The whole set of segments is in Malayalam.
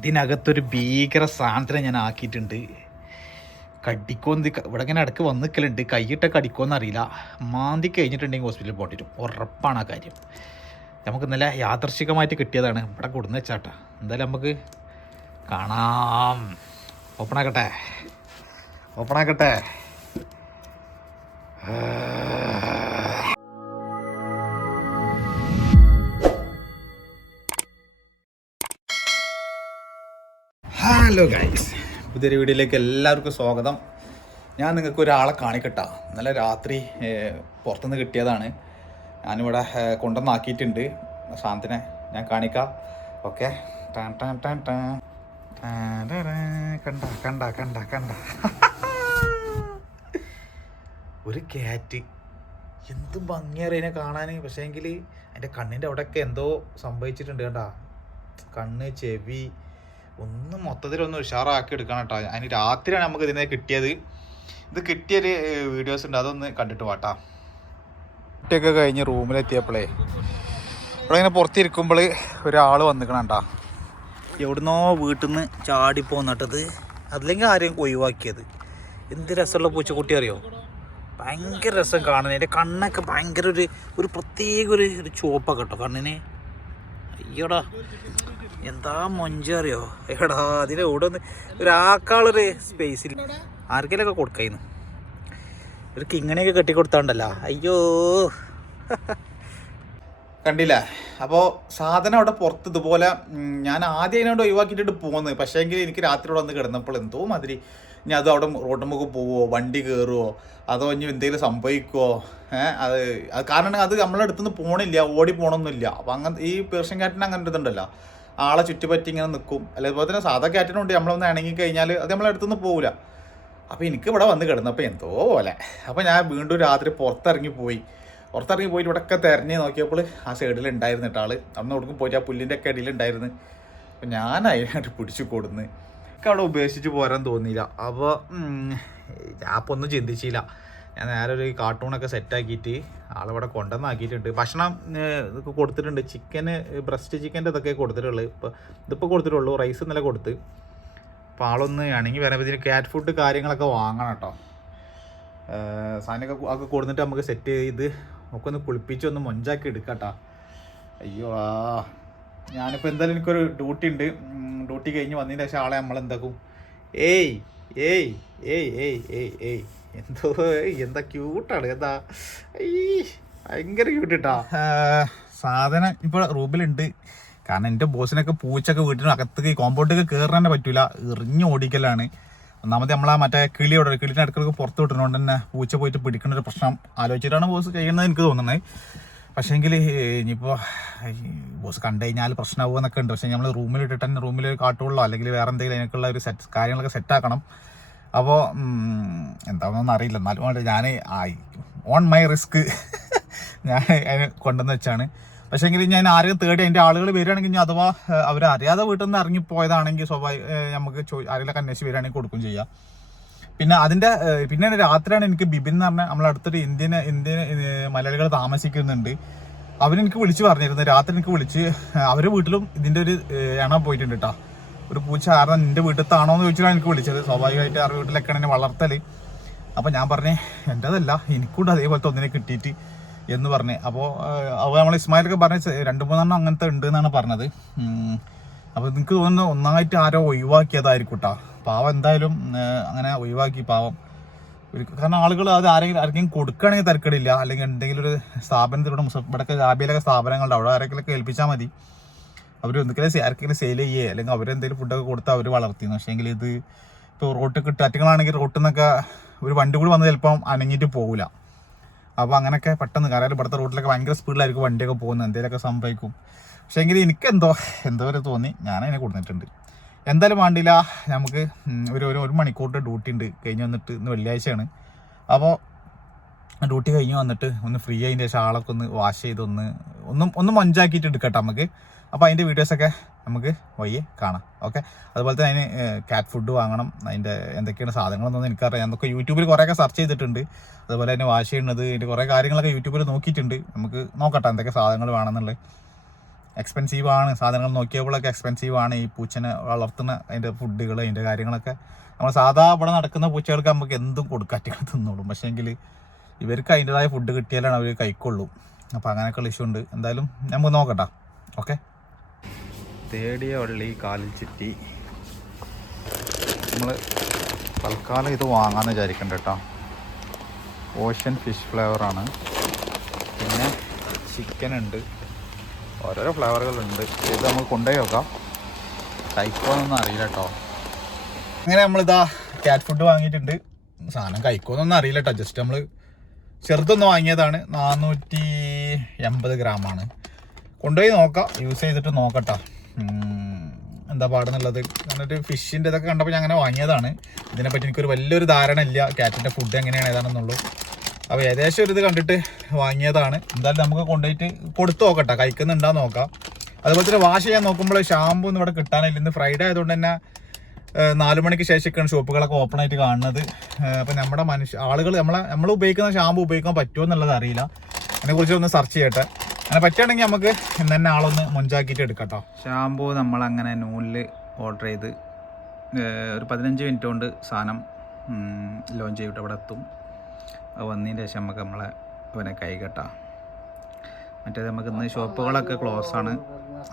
ഇതിനകത്തൊരു ഭീകര സാധനം ഞാൻ ആക്കിയിട്ടുണ്ട്. കടിക്കോന്ന് ഇവിടെ ഇങ്ങനെ ഇടയ്ക്ക് വന്ന് നിൽക്കലുണ്ട്. കൈയിട്ട കടിക്കോന്ന് അറിയില്ല. മാന്തി കഴിഞ്ഞിട്ടുണ്ടെങ്കിൽ ഹോസ്പിറ്റലിൽ പോകേണ്ടി വരും. ഉറപ്പാണ് ആ കാര്യം. നമുക്ക് ഇന്നലെ യാദർശികമായിട്ട് കിട്ടിയതാണ്. ഇവിടെ കൊടുന്ന് വെച്ചാട്ടാ. എന്തായാലും നമുക്ക് കാണാം. ഓപ്പണാക്കട്ടെ. ഹലോ ഗൈസ്, പുതിയൊരു വീഡിയോയിലേക്ക് എല്ലാവർക്കും സ്വാഗതം. ഞാൻ നിങ്ങൾക്ക് ഒരാളെ കാണിക്കട്ടാ. ഇന്നലെ രാത്രി പുറത്തുനിന്ന് കിട്ടിയതാണ്. ഞാനിവിടെ കൊണ്ടുവന്നാക്കിയിട്ടുണ്ട് സാധനത്തിനെ. ഞാൻ കാണിക്കാം. ഓക്കെ. കണ്ട ഒരു ക്യാറ്റ്. എന്ത് ഭംഗിയറിയതിനെ കാണാൻ. പക്ഷേ എങ്കിൽ അതിൻ്റെ കണ്ണിൻ്റെ അവിടെയൊക്കെ എന്തോ സംഭവിച്ചിട്ടുണ്ട്. കണ്ടാ, കണ്ണ്, ചെവി ഒന്നും മൊത്തത്തിലൊന്ന് ഉഷാറാക്കി എടുക്കണം കേട്ടോ. അതിന് രാത്രിയാണ് നമുക്ക് ഇതിനെ കിട്ടിയത്. ഇത് കിട്ടിയൊരു വീഡിയോസ് ഉണ്ട്, അതൊന്ന് കണ്ടിട്ട് വാട്ടാ. കുട്ടിയൊക്കെ കഴിഞ്ഞ് റൂമിലെത്തിയപ്പോഴേ ഇവിടെ ഇങ്ങനെ പുറത്തിരിക്കുമ്പോൾ ഒരാൾ വന്നിക്കണണ്ടാ. എവിടുന്നോ വീട്ടിൽ നിന്ന് ചാടിപ്പോന്നിട്ടത്, അതില്ലെങ്കിൽ ആരെയും ഒഴിവാക്കിയത്. എന്ത് രസമുള്ള പൂച്ചക്കുട്ടി അറിയോ. ഭയങ്കര രസം കാണാൻ. എൻ്റെ കണ്ണൊക്കെ ഭയങ്കര ഒരു പ്രത്യേക ഒരു ചുവപ്പൊക്കെ കേട്ടോ കണ്ണിന്. അയ്യോടാ, എന്താ മൊഞ്ചറിയോ. എടാ, അതിനെ ഇവിടെ ഒന്ന് ഒരാൾക്കാളൊരു സ്പേസിൽ ആർക്കെങ്കിലൊക്കെ കൊടുക്കായിരുന്നു. ഒരു കിങ്ങനെയൊക്കെ കെട്ടിക്കൊടുത്താണ്ടല്ലോ. അയ്യോ, കണ്ടില്ല. അപ്പോൾ സാധനം അവിടെ പുറത്ത് ഇതുപോലെ ഞാൻ ആദ്യം അതിനോട് ഒഴിവാക്കിയിട്ടിട്ട് പോകുന്നത്. പക്ഷേ എങ്കിൽ എനിക്ക് രാത്രി ഇവിടെ വന്ന് കിടന്നപ്പോൾ എന്തോ മാതിരി. ഇനി അത് അവിടെ റോഡുമ്പോൾ പോവുമോ, വണ്ടി കയറുമോ, അതോ ഇനി എന്തെങ്കിലും സംഭവിക്കുമോ. അത് കാരണം അത് നമ്മളെ അടുത്തുനിന്ന് പോകണില്ല, ഓടി പോകണമെന്നില്ല. അപ്പം അങ്ങനെ ഈ പേർഷ്യൻ ക്യാറ്റിന് അങ്ങനെ ഒരു ഇതുണ്ടല്ലോ, ആളെ ചുറ്റുപറ്റി ഇങ്ങനെ നിൽക്കും. അതേപോലെ തന്നെ സാധാ ക്യാറ്റിനുണ്ട്, നമ്മളൊന്ന് ഇണങ്ങി കഴിഞ്ഞാൽ അത് നമ്മളെ അടുത്തുനിന്ന് പോകില്ല. അപ്പോൾ എനിക്ക് ഇവിടെ വന്ന് കിടന്നപ്പോൾ എന്തോ പോലെ. അപ്പോൾ ഞാൻ വീണ്ടും രാത്രി പുറത്തിറങ്ങി പോയിട്ട് ഇവിടെയൊക്കെ തിരഞ്ഞ് നോക്കിയപ്പോൾ ആ സൈഡിൽ ഉണ്ടായിരുന്നു കേട്ടോ ആൾ. അന്ന് കൊടുക്കും പോയിട്ട് ആ പുല്ലിൻ്റെ ഒക്കെ ഇടയിൽ ഉണ്ടായിരുന്നു. അപ്പോൾ ഞാൻ അതിനായിട്ട് പിടിച്ചു കൊടുന്ന്. എനിക്ക് അവിടെ ഉപേക്ഷിച്ച് പോരാൻ തോന്നിയില്ല. അപ്പോൾ ഞാൻ അപ്പോൾ ഒന്നും ചിന്തിച്ചില്ല. ഞാൻ നേരെ ഒരു കാർട്ടൂണൊക്കെ സെറ്റാക്കിയിട്ട് ആളിവിടെ കൊണ്ടുവന്നാക്കിയിട്ടുണ്ട്. ഭക്ഷണം ഇതൊക്കെ കൊടുത്തിട്ടുണ്ട്. ചിക്കന്, ബ്രസ്റ്റ് ചിക്കൻ്റെ ഇതൊക്കെ കൊടുത്തിട്ടുള്ളത്. ഇതിപ്പോൾ കൊടുത്തിട്ടുള്ളൂ. റൈസ് ഇന്നലെ കൊടുത്ത്. അപ്പോൾ ആളൊന്ന് ആണെങ്കിൽ വരുമ്പോഴത്തേന് ക്യാറ്റ് ഫുഡ് കാര്യങ്ങളൊക്കെ വാങ്ങണം കേട്ടോ. സാധനമൊക്കെ ഒക്കെ കൊടുത്തിട്ട് നമുക്ക് സെറ്റ് ചെയ്ത് ഒക്കെ ഒന്ന് കുളിപ്പിച്ച് ഒന്ന് മൊഞ്ചാക്കി എടുക്കാം കേട്ടോ. അയ്യോ, ഞാനിപ്പോൾ എന്തായാലും എനിക്കൊരു ഡ്യൂട്ടി ഉണ്ട്. ഡ്യൂട്ടി കഴിഞ്ഞ് വന്നതിന് ശേഷം ആളെ നമ്മളെന്താക്കും, ഏയ് ഏയ് ഏയ് ഏയ് ഏയ് ഏയ് എന്തോ എന്താ ക്യൂട്ടാണ്. എന്താ ഭയങ്കര ക്യൂട്ട് കേട്ടോ. സാധനം ഇപ്പോൾ റൂമിലുണ്ട്. കാരണം എൻ്റെ ബോസിനൊക്കെ പൂച്ചൊക്കെ വീട്ടിനകത്തേക്ക് കോമ്പൗണ്ടൊക്കെ കയറാൻ തന്നെ പറ്റൂല. എറിഞ്ഞ് ഓടിക്കലാണ്. ഒന്നാമത് നമ്മളാ മറ്റേ കിളിയോടെ കിളിൻ്റെ അടുക്കളൊക്കെ പുറത്ത് വിട്ടുന്നതുകൊണ്ട് തന്നെ പൂച്ച പോയിട്ട് പിടിക്കുന്ന ഒരു പ്രശ്നം ആലോചിച്ചിട്ടാണ് ബോസ് ചെയ്യുന്നത് എനിക്ക് തോന്നുന്നത്. പക്ഷേ എങ്കിൽ ഇനിയിപ്പോൾ ബോസ് കണ്ടു കഴിഞ്ഞാൽ പ്രശ്നമാകുമെന്നൊക്കെ ഉണ്ട്. പക്ഷേ നമ്മൾ റൂമിലിട്ടിട്ട് തന്നെ റൂമിൽ കാട്ടുകൊള്ളോ അല്ലെങ്കിൽ വേറെ എന്തെങ്കിലും അതിനൊക്കെയുള്ള ഒരു കാര്യങ്ങളൊക്കെ സെറ്റാക്കണം. അപ്പോൾ എന്താണെന്നൊന്നും അറിയില്ല. എന്നാലും ഞാൻ ഓൺ മൈ റിസ്ക് ഞാൻ അതിനെ കൊണ്ടുവന്ന് വെച്ചാണ്. പക്ഷേ എങ്കിൽ ഞാൻ ആരെയും തേടി അതിൻ്റെ ആളുകൾ വരികയാണെങ്കിൽ ഞാൻ അഥവാ അവരറിയാതെ വീട്ടിൽ നിന്ന് ഇറങ്ങിപ്പോയതാണെങ്കിൽ നമുക്ക് ആരെങ്കിലൊക്കെ അന്വേഷിച്ച് വരികയാണെങ്കിൽ കൊടുക്കും ചെയ്യാം. പിന്നെ രാത്രിയാണ് എനിക്ക് ബിബിൻ എന്ന് പറഞ്ഞാൽ നമ്മളടുത്തൊരു ഇന്ത്യൻ മലയാളികൾ താമസിക്കുന്നുണ്ട്. അവരെനിക്ക് വിളിച്ച് പറഞ്ഞിരുന്നു. രാത്രി എനിക്ക് വിളിച്ച് അവരുടെ വീട്ടിലും ഇതിൻ്റെ ഒരു എണ്ണ പോയിട്ടുണ്ട് കേട്ടോ. ഒരു പൂച്ച കാരണം നിൻ്റെ വീട്ടിലത്താണോ എന്ന് ചോദിച്ചിട്ടാണ് എനിക്ക് വിളിച്ചത്. സ്വാഭാവികമായിട്ട് അവരുടെ വീട്ടിലൊക്കെയാണ് എന്നെ വളർത്തൽ. അപ്പോൾ ഞാൻ പറഞ്ഞേ എൻ്റെതല്ല, എനിക്കൂടെ അതേപോലത്തെ ഒന്നിനെ കിട്ടിയിട്ട് എന്ന് പറഞ്ഞ്. അപ്പോൾ നമ്മൾ ഇസ്മായിലൊക്കെ പറഞ്ഞ് 2-3 അങ്ങനത്തെ ഉണ്ട് എന്നാണ് പറഞ്ഞത്. അപ്പോൾ എനിക്ക് തോന്നുന്നു ഒന്നായിട്ട് ആരോ ഒഴിവാക്കിയതായിരിക്കും കേട്ടോ. പാവം എന്തായാലും അങ്ങനെ ഒഴിവാക്കി പാവം. കാരണം ആളുകൾ അത് ആരെങ്കിലും കൊടുക്കുകയാണെങ്കിൽ തരക്കേടില്ല. അല്ലെങ്കിൽ എന്തെങ്കിലും ഒരു സ്ഥാപനത്തിലൂടെ ഇവിടെയൊക്കെ ജാബിയിലൊക്കെ സ്ഥാപനങ്ങളുടെ അവിടെ ആരെങ്കിലൊക്കെ ഏൽപ്പിച്ചാൽ മതി. അവർ എന്തെങ്കിലും ആർക്കെങ്കിലും സെയിൽ ചെയ്യുക അല്ലെങ്കിൽ അവരെന്തെങ്കിലും ഫുഡൊക്കെ കൊടുത്താൽ അവർ വളർത്തിയിരുന്നു. പക്ഷേ എങ്കിൽ ഇത് ഇപ്പോൾ റോട്ടിൽ കിട്ടാറ്റങ്ങളാണെങ്കിൽ റോട്ടിൽ നിന്നൊക്കെ ഒരു വണ്ടി കൂടി വന്ന് ചിലപ്പം അനങ്ങിയിട്ട് പോകില്ല. അപ്പോൾ അങ്ങനെയൊക്കെ പെട്ടെന്ന് കാരണം ഇവിടുത്തെ റോട്ടിലൊക്കെ ഭയങ്കര സ്പീഡിലായിരിക്കും വണ്ടിയൊക്കെ പോകുന്നത്, എന്തെങ്കിലുമൊക്കെ സംഭവിക്കും. പക്ഷേ എങ്കിൽ എനിക്ക് എന്തോ വരെ തോന്നി, ഞാനതിനെ കൊടുത്തിട്ടുണ്ട്. എന്തായാലും വേണ്ടില്ല, നമുക്ക് ഒരു മണിക്കൂറിൻ്റെ ഡ്യൂട്ടി ഉണ്ട് കഴിഞ്ഞ് വന്നിട്ട്. ഇന്ന് വെള്ളിയാഴ്ചയാണ്. അപ്പോൾ ഡ്യൂട്ടി കഴിഞ്ഞ് വന്നിട്ട് ഒന്ന് ഫ്രീ ആയതിൻ്റെ ശേഷം ആളൊക്കെ ഒന്ന് വാഷ് ചെയ്ത് ഒന്ന് മൊഞ്ചാക്കിയിട്ട് എടുക്കട്ടെ നമുക്ക്. അപ്പോൾ അതിൻ്റെ വീഡിയോസൊക്കെ നമുക്ക് വയ്യെ കാണാം. ഓക്കെ. അതുപോലെ തന്നെ അതിന് ക്യാറ്റ് ഫുഡ് വാങ്ങണം. അതിൻ്റെ എന്തൊക്കെയാണ് സാധനങ്ങളൊന്നും എനിക്കറിയാം. ഞാനൊക്കെ യൂട്യൂബിൽ കുറേയൊക്കെ സെർച്ച് ചെയ്തിട്ടുണ്ട്. അതുപോലെ തന്നെ വാഷ് ചെയ്യുന്നത്, അതിൻ്റെ കുറേ കാര്യങ്ങളൊക്കെ യൂട്യൂബിൽ നോക്കിയിട്ടുണ്ട്. നമുക്ക് നോക്കട്ടെ എന്തൊക്കെ സാധനങ്ങൾ വേണമെന്നുള്ളത്. എക്സ്പെൻസീവാണ്. സാധനങ്ങൾ നോക്കിയപ്പോഴൊക്കെ എക്സ്പെൻസീവാണ് ഈ പൂച്ചനെ വളർത്തുന്ന അതിൻ്റെ ഫുഡുകൾ, അതിൻ്റെ കാര്യങ്ങളൊക്കെ. നമ്മൾ സാധാ ഇവിടെ നടക്കുന്ന പൂച്ചകൾക്ക് നമുക്ക് എന്തും കൊടുക്കാറ്റ് തിന്നോളും. പക്ഷേ എങ്കിൽ ഇവർക്ക് അതിൻ്റെതായ ഫുഡ് കിട്ടിയാലാണ് അവർ കഴിക്കുള്ളൂ. അപ്പോൾ അങ്ങനെയൊക്കെയുള്ള ഇഷ്യൂ ഉണ്ട്. എന്തായാലും നമുക്ക് നോക്കട്ടെ. ഓക്കെ. തേടിയ വള്ളി കാലിൽ ചുറ്റി. നമ്മൾ തൽക്കാലം ഇത് വാങ്ങാമെന്ന് വിചാരിക്കണ്ട കേട്ടോ. ഓഷ്യൻ ഫിഷ് ഫ്ലേവറാണ്. പിന്നെ ചിക്കൻ ഉണ്ട്, ഓരോരോ ഫ്ലേവറുകളുണ്ട്. ഇത് നമുക്ക് കൊണ്ടുപോയി നോക്കാം. കഴിക്കുമെന്നൊന്നും അറിയില്ല കേട്ടോ. അങ്ങനെ നമ്മളിതാ ക്യാറ്റ് ഫുഡ് വാങ്ങിയിട്ടുണ്ട്. സാധനം കഴിക്കുമെന്നൊന്നും അറിയില്ല കേട്ടോ. ജസ്റ്റ് നമ്മൾ ചെറുതൊന്ന് വാങ്ങിയതാണ്. 480 ഗ്രാമാണ്. കൊണ്ടുപോയി നോക്കാം, യൂസ് ചെയ്തിട്ട് നോക്കട്ടോ എന്താ പാടെന്നുള്ളത്. അങ്ങനെ ഒരു ഫിഷിൻ്റെ ഇതൊക്കെ കണ്ടപ്പോൾ ഞാൻ അങ്ങനെ വാങ്ങിയതാണ്. ഇതിനെപ്പറ്റി എനിക്കൊരു വലിയൊരു ധാരണ ഇല്ല, ക്യാറ്റിൻ്റെ ഫുഡ് എങ്ങനെയാണ് ഏതാണെന്നുള്ളൂ. അപ്പോൾ ഏകദേശം ഒരു ഇത് കണ്ടിട്ട് വാങ്ങിയതാണ്. എന്തായാലും നമുക്ക് കൊണ്ടുപോയിട്ട് കൊടുത്തു നോക്കട്ടെ, കഴിക്കുന്നുണ്ടാന്ന് നോക്കാം. അതുപോലെ തന്നെ വാഷ് ചെയ്യാൻ നോക്കുമ്പോൾ ഷാമ്പൂ ഒന്നും ഇവിടെ കിട്ടാനില്ല. ഇന്ന് ഫ്രൈഡേ ആയതുകൊണ്ട് തന്നെ 4 മണിക്ക് ശേഷമൊക്കെയാണ് ഷോപ്പുകളൊക്കെ ഓപ്പൺ ആയിട്ട് കാണുന്നത്. അപ്പോൾ നമ്മുടെ ആളുകൾ നമ്മൾ ഉപയോഗിക്കുന്ന ഷാമ്പൂ ഉപയോഗിക്കാൻ പറ്റുമോ എന്നുള്ളത് അറിയില്ല. അതിനെക്കുറിച്ച് ഒന്ന് സെർച്ച് ചെയ്യട്ടെ. അങ്ങനെ പറ്റുകയാണെങ്കിൽ നമുക്ക് ഇന്ന് തന്നെ ആളൊന്ന് മുൻചാക്കിയിട്ട് എടുക്കാം കേട്ടോ. ഷാമ്പൂ നമ്മളങ്ങനെ നൂലിൽ ഓർഡർ ചെയ്ത് ഒരു 15 മിനിറ്റ് കൊണ്ട് സാധനം ലോഞ്ച് ചെയ്തിട്ട് അവിടെ എത്തും. അത് വന്നതിന് ശേഷം നമുക്ക് അവനെ കൈകെട്ടാം. മറ്റേത് നമുക്ക് ഇന്ന് ഷോപ്പുകളൊക്കെ ക്ലോസ് ആണ്.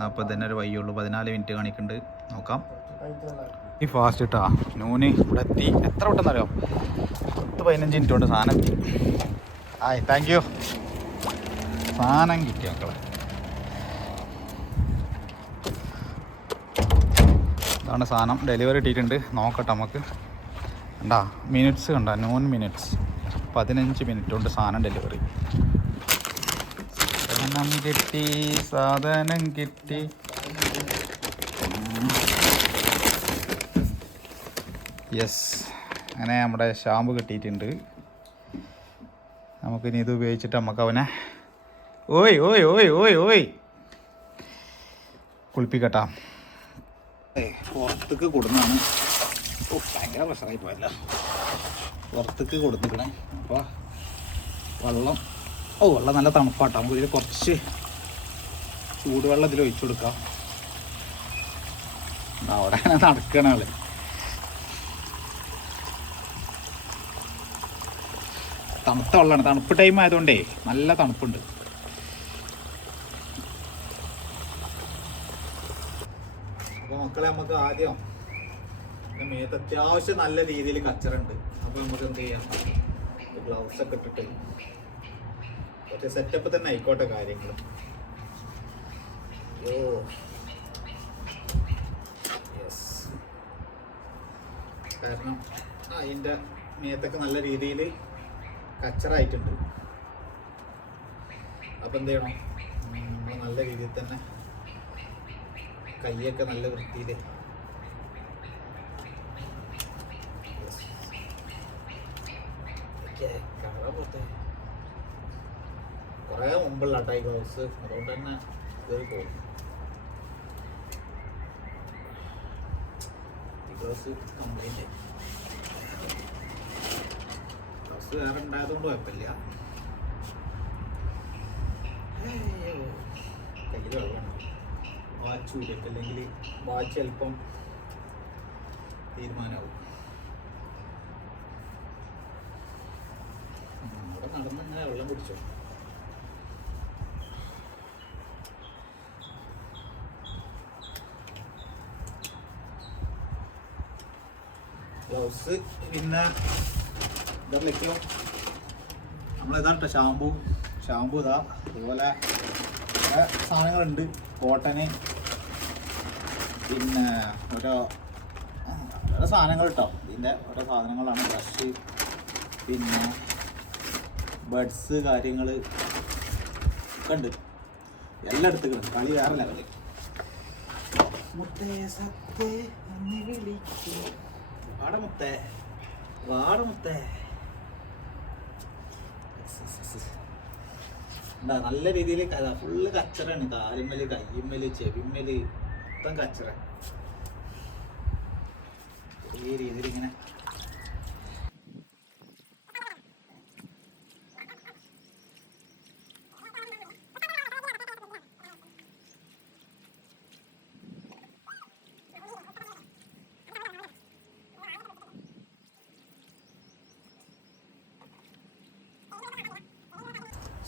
അപ്പോൾ ഇതന്നെ ഒരു വയ്യുള്ളൂ. 14 മിനിറ്റ് കാണിക്കുന്നുണ്ട്. നോക്കാം. ഈ ഫാസ്റ്റ് ഇട്ടാ നൂന് ഇവിടെ എത്തി. എത്ര പെട്ടെന്നറിയാം, 10-15 മിനിറ്റ് കൊണ്ട് സാധനം എത്തി. ആയി, താങ്ക് യു. സാധനം കിട്ടി മക്കളെ. ഇതാണ് സാധനം. ഡെലിവറി കിട്ടിയിട്ടുണ്ട്. നോക്കട്ടെ നമുക്ക്. കണ്ടാ മിനിറ്റ്സ് കണ്ട, നൂൺ മിനിറ്റ്സ്. 15 മിനിറ്റ് കൊണ്ട് സാധനം ഡെലിവറി. സാധനം കിട്ടി. യെസ്, അങ്ങനെ നമ്മുടെ ഷാമ്പു കിട്ടിയിട്ടുണ്ട്. നമുക്കിനി ഇത് ഉപയോഗിച്ചിട്ട് നമുക്ക് അവനെ കുളിപ്പിക്കട്ടാ. പുറത്തേക്ക് കൊടുന്നാണ്. ഭയങ്കര പ്രഷറായി പോയല്ലോ. പുറത്തേക്ക് കൊടുത്തിക്കണേ. അപ്പോൾ വെള്ളം നല്ല തണുപ്പാട്ടോ. നമുക്ക് ഇതിൽ കുറച്ച് ചൂടുവെള്ളം ഇതിൽ ഒഴിച്ചു കൊടുക്കാം. അവിടെ നടക്കണ ആള്. തണുത്ത വെള്ളമാണ്. തണുപ്പ് ടൈം ആയതുകൊണ്ടേ നല്ല തണുപ്പുണ്ട്. അപ്പോൾ മക്കളെ, നമുക്ക് ആദ്യം മേത്ത് അത്യാവശ്യം നല്ല രീതിയിൽ കച്ചറുണ്ട്. അപ്പോൾ നമുക്ക് എന്ത് ചെയ്യാം, ഗ്ലൗസ് ഒക്കെ ഇട്ടിട്ട് കുറച്ച് സെറ്റപ്പ് തന്നെ ആയിക്കോട്ടെ കാര്യങ്ങൾ. കാരണം അതിൻ്റെ മേത്തൊക്കെ നല്ല രീതിയിൽ കച്ചറായിട്ടുണ്ട്. അപ്പം എന്ത് ചെയ്യണം, നമ്മൾ നല്ല രീതിയിൽ തന്നെ കൈയൊക്കെ നല്ല വൃത്തിയിൽ കുറേ മുമ്പുള്ള ടൈ ഗ്ലൗസ്, അതുകൊണ്ട് തന്നെ കയറി പോകും. ഗ്ലൗസ് കംപ്ലൈൻറ്റ്, ഗ്ലൗസ് വേറെ ഉണ്ടായതുകൊണ്ട് കുഴപ്പമില്ല. കയ്യിൽ വെള്ളമാണ്. വാച്ച് ഊരിയൊക്കെ, അല്ലെങ്കിൽ വാച്ച് അല്പം തീരുമാനമാവും. അവിടെ നടന്നിങ്ങനെ വെള്ളം കുടിച്ചോ. ഗ്ലൗസ് പിന്നെ ഇതോ നമ്മളിതാണ് കേട്ടോ ഷാമ്പൂ ഇതാ. അതുപോലെ സാധനങ്ങളുണ്ട്, കോട്ടന്, പിന്നെ ഓരോ സാധനങ്ങൾ കേട്ടോ. ഇതിൻ്റെ ഓരോ സാധനങ്ങളാണ്. ബ്രഷ്, പിന്നെ ബഡ്സ്, കാര്യങ്ങൾ ഒക്കെ ഉണ്ട്. എല്ലാം എടുത്തുക്കണം. കളി വേറെ ലെവല്. മുത്തേ സത്തേ എന്നെ വിളിക്കൂ, വാടമുത്തേ വാടമുത്തേ. എന്താ നല്ല രീതിയിൽ ഫുള്ള് കച്ചറാണ്. കാലുമ്മല്, കയ്യുമ്മല്, ചെവിമ്മല് മൊത്തം കച്ചറ. ഈ രീതിയിൽ ഇങ്ങനെ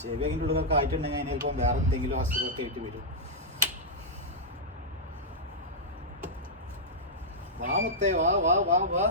ചെവി അതിൻ്റെ ഉള്ളിലൊക്കെ ആയിട്ടുണ്ടെങ്കിൽ അതിന് ചിലപ്പം വേറെ എന്തെങ്കിലും അസുഖമൊക്കെ ആയിട്ട് വരും. വാ മുത്തേ, വാ വാ വാ വാ.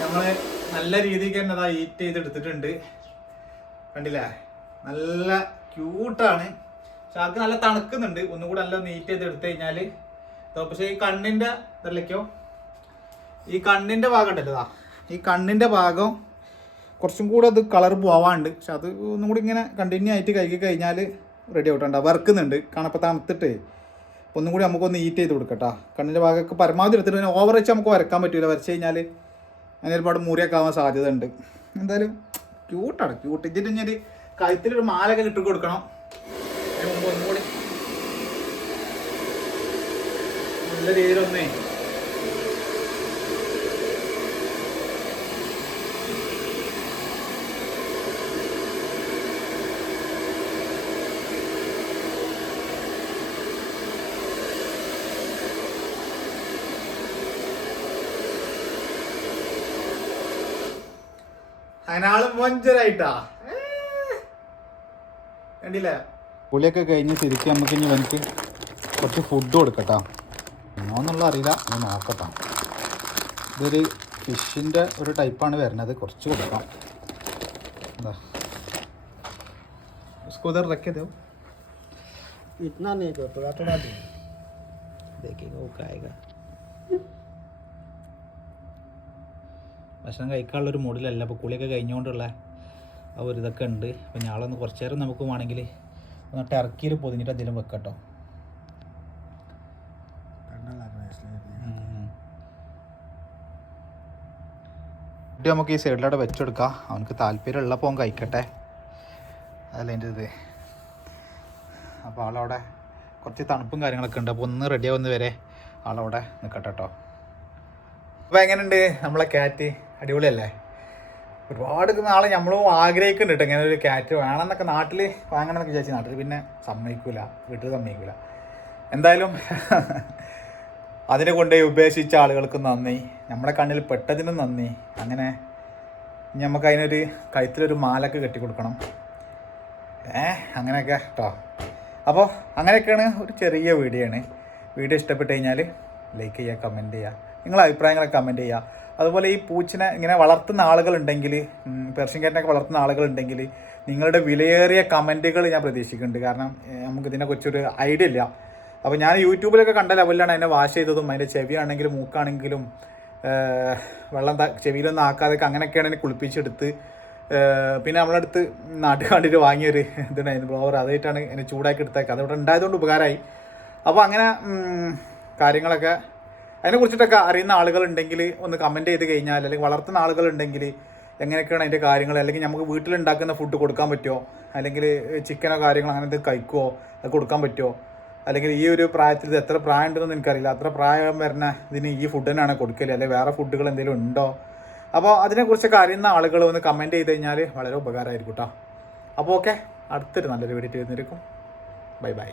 നമ്മള് നല്ല രീതിക്ക് തന്നെ അതാ ഈറ്റ് ചെയ്തെടുത്തിട്ടുണ്ട്. കണ്ടില്ലേ, നല്ല ക്യൂട്ടാണ്. പക്ഷെ ആൾക്ക് നല്ല തണുക്കുന്നുണ്ട്. ഒന്നും കൂടെ നല്ല നീറ്റ് ചെയ്ത് എടുത്തു കഴിഞ്ഞാല്. പക്ഷെ ഈ കണ്ണിന്റെ ഇതല്ലക്കോ, ഈ കണ്ണിന്റെ ഭാഗം ഉണ്ടല്ലോ, ഈ കണ്ണിന്റെ ഭാഗം കുറച്ചും കൂടെ അത് കളർ പോവാണ്ട്. പക്ഷെ അത് ഒന്നും കൂടി ഇങ്ങനെ കണ്ടിന്യൂ ആയിട്ട് കഴുകി കഴിഞ്ഞാൽ റെഡി ആവട്ടെ. വറുക്കുന്നുണ്ട് കാണപ്പം തണുത്തിട്ട്. അപ്പോൾ ഒന്നും കൂടി നമുക്കൊന്ന് ഈറ്റ് ചെയ്ത് കൊടുക്കട്ടോ. കണ്ണിൻ്റെ ഭാഗമൊക്കെ പരമാവധി എടുത്തിട്ട് പിന്നെ ഓവർ വെച്ച് നമുക്ക് വരക്കാൻ പറ്റില്ല. വരച്ച് കഴിഞ്ഞാൽ അങ്ങനെ ഒരുപാട് മുറിയൊക്കെ ആവാൻ സാധ്യത ഉണ്ട്. എന്തായാലും ക്യൂട്ടാണ്, ക്യൂട്ട്. ഇതിൻ്റെ ഇനി ഒരു കഴുത്തിലൊരു മാലയൊക്കെ ഇട്ട് കൊടുക്കണം. അതിന് മുമ്പ് ഒന്നും കൂടി നല്ല രീതിയിലൊന്നേ അതിനാള് മൊഞ്ചരായിട്ടാ കണ്ടില്ലേ. പുളിയൊക്കെ കഴിഞ്ഞ് ശരിക്കും നമുക്ക് ഇനി എനിക്ക് കുറച്ച് ഫുഡ് കൊടുക്കട്ടോ. എന്നോന്നുള്ള അറിയില്ല, ഞാൻ നോക്കട്ടോ. ഇതൊരു ഫിഷിൻ്റെ ഒരു ടൈപ്പാണ് വരുന്നത്. കുറച്ച് കൊടുക്കാം. എന്താ उसको उधर रख के दो. इतना नहीं दो, थोड़ा थोड़ा दो. देखेगा वो खाएगा. ഭക്ഷണം കഴിക്കാനുള്ളൊരു മൂഡിലല്ല. അപ്പോൾ കുളിയൊക്കെ കഴിഞ്ഞുകൊണ്ടുള്ള ആ ഒരു ഇതൊക്കെ ഉണ്ട്. അപ്പോൾ ഞാളൊന്ന് കുറച്ച് നേരം നമുക്ക് വേണമെങ്കിൽ ഒന്ന് ടർക്കിയിൽ പൊതിഞ്ഞിട്ട് എന്തെങ്കിലും വെക്കട്ടോ. കുട്ടി നമുക്ക് ഈ സൈഡിലൂടെ വെച്ചെടുക്കാം. അവനക്ക് താല്പര്യമുള്ളപ്പോൾ അവൻ കഴിക്കട്ടെ, അതല്ല എൻ്റെ ഇത്. അപ്പോൾ ആളവിടെ കുറച്ച് തണുപ്പും കാര്യങ്ങളൊക്കെ ഉണ്ട്. അപ്പോൾ ഒന്ന് റെഡി ആവുന്ന വരെ ആളവിടെ നിൽക്കട്ടെ കേട്ടോ. അപ്പോൾ എങ്ങനെയുണ്ട് നമ്മളെ ക്യാറ്റ്? അടിപൊളിയല്ലേ? ഒരുപാട് നാളെ നമ്മളും ആഗ്രഹിക്കുന്നുണ്ട് കേട്ടോ ഇങ്ങനെ ഒരു ക്യാറ്റ് വേണമെന്നൊക്കെ. നാട്ടിൽ വാങ്ങണമെന്നൊക്കെ വിചാരിച്ചു. നാട്ടിൽ പിന്നെ സമ്മതിക്കില്ല, വീട്ടിൽ സമ്മതിക്കില്ല. എന്തായാലും അതിനെ കൊണ്ടുപോയി ഉപേക്ഷിച്ച ആളുകൾക്ക് നന്ദി, നമ്മളെ കണ്ണിൽ പെട്ടതിനും നന്ദി. അങ്ങനെ നമുക്ക് അതിനൊരു കഴുത്തിലൊരു മാലൊക്കെ കെട്ടിക്കൊടുക്കണം. അങ്ങനെയൊക്കെ കേട്ടോ. അപ്പോൾ അങ്ങനെയൊക്കെയാണ് ഒരു ചെറിയ വീഡിയോ ആണ്. വീഡിയോ ഇഷ്ടപ്പെട്ട് കഴിഞ്ഞാൽ ലൈക്ക് ചെയ്യുക, കമൻറ്റ് ചെയ്യുക, നിങ്ങളുടെ അഭിപ്രായങ്ങളൊക്കെ കമൻറ്റ് ചെയ്യുക. അതുപോലെ ഈ പൂച്ചിനെ ഇങ്ങനെ വളർത്തുന്ന ആളുകളുണ്ടെങ്കിൽ, പെർഷ്യൻ ക്യാറ്റിനൊക്കെ വളർത്തുന്ന ആളുകളുണ്ടെങ്കിൽ നിങ്ങളുടെ വിലയേറിയ കമൻറ്റുകൾ ഞാൻ പ്രതീക്ഷിക്കുന്നുണ്ട്. കാരണം നമുക്ക് ഇതിനെക്കുറിച്ചൊരു ഐഡിയ ഇല്ല. അപ്പോൾ ഞാൻ യൂട്യൂബിലൊക്കെ കണ്ട ലെവലിലാണ് അതിനെ വാഷ് ചെയ്തതും. അതിൻ്റെ ചെവിയാണെങ്കിലും മൂക്കാണെങ്കിലും വെള്ളം ചെവിയിലൊന്നും ആക്കാതൊക്കെ അങ്ങനെയൊക്കെയാണ് എന്നെ കുളിപ്പിച്ചെടുത്ത്. പിന്നെ നമ്മളടുത്ത് നാട്ടിൽ കണ്ടിട്ട് വാങ്ങിയൊരു ഇതുണ്ടായിരുന്നു ബ്ലോവർ, അതായിട്ടാണ് എന്നെ ചൂടാക്കി എടുത്തേക്കുക. അതവിടെ ഉണ്ടായതുകൊണ്ട് ഉപകാരമായി. അപ്പോൾ അങ്ങനെ കാര്യങ്ങളൊക്കെ അതിനെക്കുറിച്ചിട്ടൊക്കെ അറിയുന്ന ആളുകളുണ്ടെങ്കിൽ ഒന്ന് കമൻറ്റ് ചെയ്ത് കഴിഞ്ഞാൽ, അല്ലെങ്കിൽ വളർത്തുന്ന ആളുകളുണ്ടെങ്കിൽ എങ്ങനെയൊക്കെയാണ് അതിൻ്റെ കാര്യങ്ങൾ, അല്ലെങ്കിൽ നമുക്ക് വീട്ടിലുണ്ടാക്കുന്ന ഫുഡ് കൊടുക്കാൻ പറ്റുമോ, അല്ലെങ്കിൽ ചിക്കനോ കാര്യങ്ങളോ അങ്ങനത്തെ കഴിക്കുമോ, അത് കൊടുക്കാൻ പറ്റുമോ, അല്ലെങ്കിൽ ഈ ഒരു പ്രായത്തിൽ ഇത് എത്ര പ്രായം ഉണ്ടെന്ന് എനിക്കറിയില്ല, അത്ര പ്രായം വരുന്ന ഇതിന് ഈ ഫുഡ് തന്നെയാണ് കൊടുക്കല്, അല്ലെങ്കിൽ വേറെ ഫുഡുകൾ എന്തെങ്കിലും ഉണ്ടോ. അപ്പോൾ അതിനെക്കുറിച്ചൊക്കെ അറിയുന്ന ആളുകൾ ഒന്ന് കമൻറ്റ് ചെയ്ത് കഴിഞ്ഞാൽ വളരെ ഉപകാരമായിരിക്കും കേട്ടോ. അപ്പോൾ ഓക്കെ, അടുത്തൊരു നല്ലൊരു വീഡിയോ ചെയ്തിരിക്കും. Bye bye.